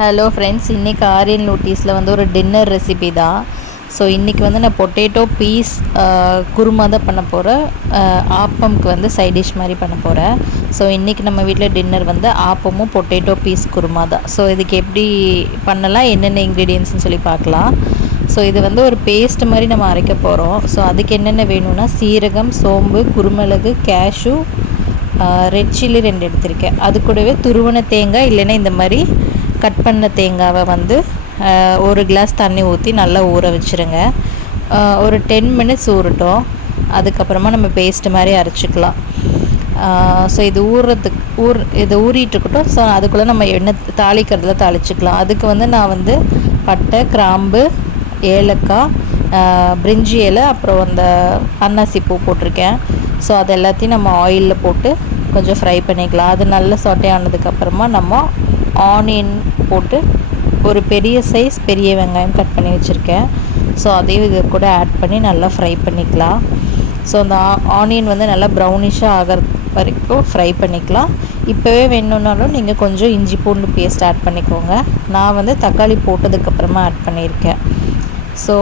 Hello friends, இன்றைக்கி ஆரியன் லூட்டீஸில் வந்து ஒரு டின்னர் ரெசிபி தான். ஸோ இன்றைக்கி வந்து நான் பொட்டேட்டோ பீஸ் குருமா தான் பண்ண போகிறேன். ஆப்பம்க்கு வந்து சைட் டிஷ் மாதிரி பண்ண போகிறேன். ஸோ இன்றைக்கி நம்ம வீட்டில் டின்னர் வந்து ஆப்பமும் பொட்டேட்டோ பீஸ் குருமா தான். ஸோ இதுக்கு எப்படி பண்ணலாம், என்னென்ன இன்க்ரீடியன்ட்ஸ்னு சொல்லி பார்க்கலாம். ஸோ இது வந்து ஒரு பேஸ்ட் மாதிரி நம்ம அரைக்க போகிறோம். ஸோ அதுக்கு என்னென்ன வேணும்னா சீரகம், சோம்பு, குருமிளகு, கேஷ்யூ, ரெட் சில்லி 2 எடுத்திருக்கேன். அது கூடவே துருவன தேங்காய் இல்லைன்னா இந்த மாதிரி கட் பண்ண தேங்காவை வந்து ஒரு கிளாஸ் தண்ணி ஊற்றி நல்லா ஊற வச்சுருங்க. ஒரு 10 மினிட்ஸ் ஊறட்டும். அதுக்கப்புறமா நம்ம பேஸ்ட்டு மாதிரி அரைச்சிக்கலாம். ஸோ இது இது ஊறிட்டுருக்கட்டும். ஸோ அதுக்குள்ளே நம்ம எண்ணெய் தாளிக்கிறதுல தாளிச்சிக்கலாம். அதுக்கு வந்து நான் வந்து பட்டை, கிராம்பு, ஏலக்காய், பிரிஞ்சி இலை, அப்புறம் அந்த அன்னாசி பூ போட்டிருக்கேன். ஸோ அது எல்லாத்தையும் நம்ம ஆயிலில் போட்டு கொஞ்சம் ஃப்ரை பண்ணிக்கலாம். அது நல்லா சொட்டை ஆனதுக்கப்புறமா நம்ம ஆனியன் போட்டு ஒரு பெரிய சைஸ் பெரிய வெங்காயம் கட் பண்ணி வச்சுருக்கேன். ஸோ அதையும் இது கூட ஆட் பண்ணி நல்லா ஃப்ரை பண்ணிக்கலாம். ஸோ அந்த ஆனியன் வந்து நல்லா ப்ரௌனிஷாக ஆகிற வரைக்கும் ஃப்ரை பண்ணிக்கலாம். இப்போவே வேணும்னாலும் நீங்கள் கொஞ்சம் இஞ்சி பூண்டு பேஸ்ட் ஆட் பண்ணிக்கோங்க. நான் வந்து தக்காளி போட்டதுக்கப்புறமா ஆட் பண்ணியிருக்கேன். ஸோ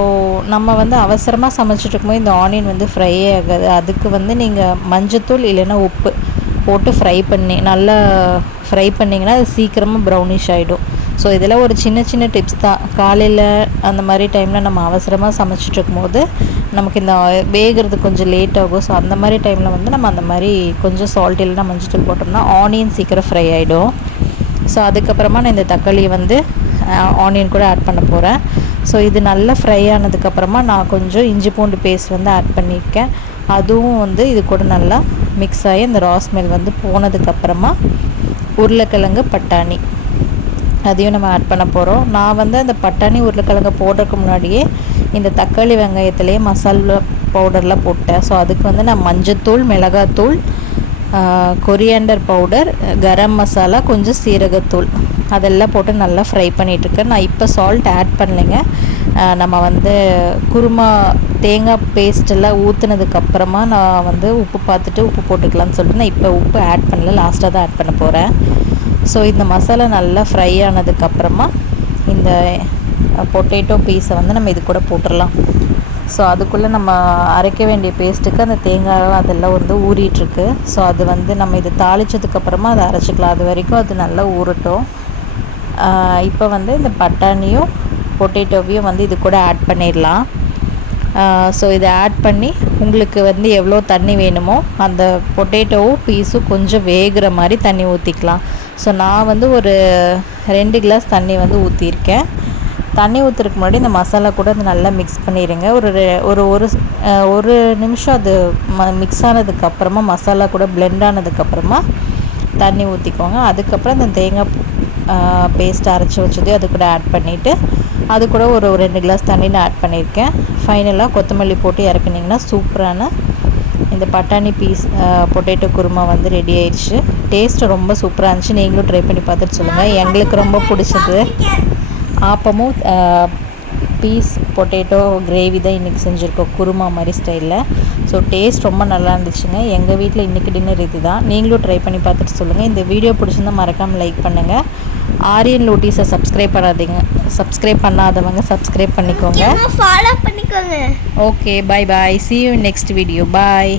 நம்ம வந்து அவசரமாக சமைச்சிட்டு இருக்கும்போது இந்த ஆனியன் வந்து ஃப்ரை ஆகாது. அதுக்கு வந்து நீங்கள் மஞ்சத்தூள் இல்லைன்னா உப்பு போட்டு நல்லா ஃப்ரை பண்ணிங்கன்னா அது சீக்கிரமாக ப்ரௌனிஷ் ஆகிடும். ஸோ இதெல்லாம் ஒரு சின்ன சின்ன டிப்ஸ் தான். காலையில் அந்த மாதிரி டைமில் நம்ம அவசரமாக சமைச்சிட்டு இருக்கும்போது நமக்கு இந்த வேகிறது கொஞ்சம் லேட் ஆகும். ஸோ அந்த மாதிரி டைமில் வந்து நம்ம அந்த மாதிரி கொஞ்சம் சால்ட் இல்லைன்னா மஞ்சத்தூள் போட்டோம்னா ஆனியன் சீக்கிரம் ஃப்ரை ஆகிடும். ஸோ அதுக்கப்புறமா நான் இந்த தக்காளியை வந்து ஆனியன் கூட ஆட் பண்ண போகிறேன். ஸோ இது நல்லா ஃப்ரை ஆனதுக்கப்புறமா நான் கொஞ்சம் இஞ்சி பூண்டு பேஸ்ட் வந்து ஆட் பண்ணியிருக்கேன். அதுவும் வந்து இது கூட நல்லா மிக்ஸ் ஆகி அந்த ரா ஸ்மெல் வந்து போனதுக்கப்புறமா உருளைக்கிழங்கு, பட்டாணி அதையும் நம்ம ஆட் பண்ண போகிறோம். நான் வந்து அந்த பட்டாணி உருளைக்கிழங்கு போடுறதுக்கு முன்னாடியே இந்த தக்காளி வெங்காயத்துலேயே மசாலா பவுடர்லாம் போட்டேன். ஸோ அதுக்கு வந்து நான் மஞ்சத்தூள், மிளகாத்தூள், கொரியாண்டர் பவுடர், கரம் மசாலா, கொஞ்சம் சீரகத்தூள் அதெல்லாம் போட்டு நல்லா ஃப்ரை பண்ணிகிட்ருக்கேன். நான் இப்போ சால்ட் ஆட் பண்ணலைங்க. நம்ம வந்து குருமா தேங்காய் பேஸ்ட்டெல்லாம் ஊற்றுனதுக்கப்புறமா நான் வந்து உப்பு பார்த்துட்டு உப்பு போட்டுக்கலான்னு சொல்லிட்டு நான் இப்போ உப்பு ஆட் பண்ணல, லாஸ்ட்டாக தான் ஆட் பண்ண போகிறேன். ஸோ இந்த மசாலா நல்லா ஃப்ரை ஆனதுக்கப்புறமா இந்த பொட்டேட்டோ பீஸை வந்து நம்ம இது கூட போட்டுடலாம். ஸோ அதுக்குள்ளே நம்ம அரைக்க வேண்டிய பேஸ்ட்டுக்கு அந்த தேங்காய் அதெல்லாம் வந்து ஊறிட்டுருக்கு. ஸோ அது வந்து நம்ம இது தாளித்ததுக்கப்புறமா அதை அரைச்சிக்கலாம். அது வரைக்கும் அது நல்லா ஊறட்டும். இப்போ வந்து இந்த பட்டாணியும் பொட்டேட்டோவையும் வந்து இது கூட ஆட் பண்ணிடலாம். ஸோ இதை ஆட் பண்ணி உங்களுக்கு வந்து எவ்வளோ தண்ணி வேணுமோ அந்த பொட்டேட்டோவும் பீஸும் கொஞ்சம் வேகிற மாதிரி தண்ணி ஊற்றிக்கலாம். ஸோ நான் வந்து ஒரு 2 கிளாஸ் தண்ணி வந்து ஊற்றிருக்கேன். தண்ணி ஊற்றுறதுக்கு முன்னாடி இந்த மசாலா கூட அது நல்லா மிக்ஸ் பண்ணிடுங்க. ஒரு நிமிஷம் அது மிக்ஸ் ஆனதுக்கப்புறமா மசாலா கூட பிளெண்ட் ஆனதுக்கப்புறமா தண்ணி ஊற்றிக்கோங்க. அதுக்கப்புறம் இந்த தேங்காய் பேஸ்ட் அரைச்சி வச்சதையும் அது கூட ஆட் பண்ணிவிட்டு அது கூட ஒரு 2 கிளாஸ் தண்ணி நான் ஆட் பண்ணியிருக்கேன். ஃபைனலாக கொத்தமல்லி போட்டு இறக்குனிங்கன்னா சூப்பரான இந்த பட்டாணி பீஸ் பொட்டேட்டோ குருமா வந்து ரெடி ஆயிடுச்சு. டேஸ்ட்டு ரொம்ப சூப்பராக இருந்துச்சு. நீங்களும் ட்ரை பண்ணி பார்த்துட்டு சொல்லுங்கள். எங்களுக்கு ரொம்ப பிடிச்சது ஆப்பமும் பீஸ் பொட்டேட்டோ கிரேவி தான் இன்றைக்கி செஞ்சுருக்கோம், குருமா மாதிரி ஸ்டைலில். ஸோ டேஸ்ட் ரொம்ப நல்லா இருந்துச்சுங்க. எங்கள் வீட்டில் இன்றைக்கி டின்னர் இது தான். நீங்களும் ட்ரை பண்ணி பார்த்துட்டு சொல்லுங்கள். இந்த வீடியோ பிடிச்சிருந்தா மறக்காமல் லைக் பண்ணுங்கள். ஆரியன் லூட்டீஸை சப்ஸ்கிரைப் பண்ணாதவங்க சப்ஸ்கிரைப் பண்ணிக்கோங்க, ஃபாலோ பண்ணிக்கோங்க. Okay, bye bye. See you in next video. Bye.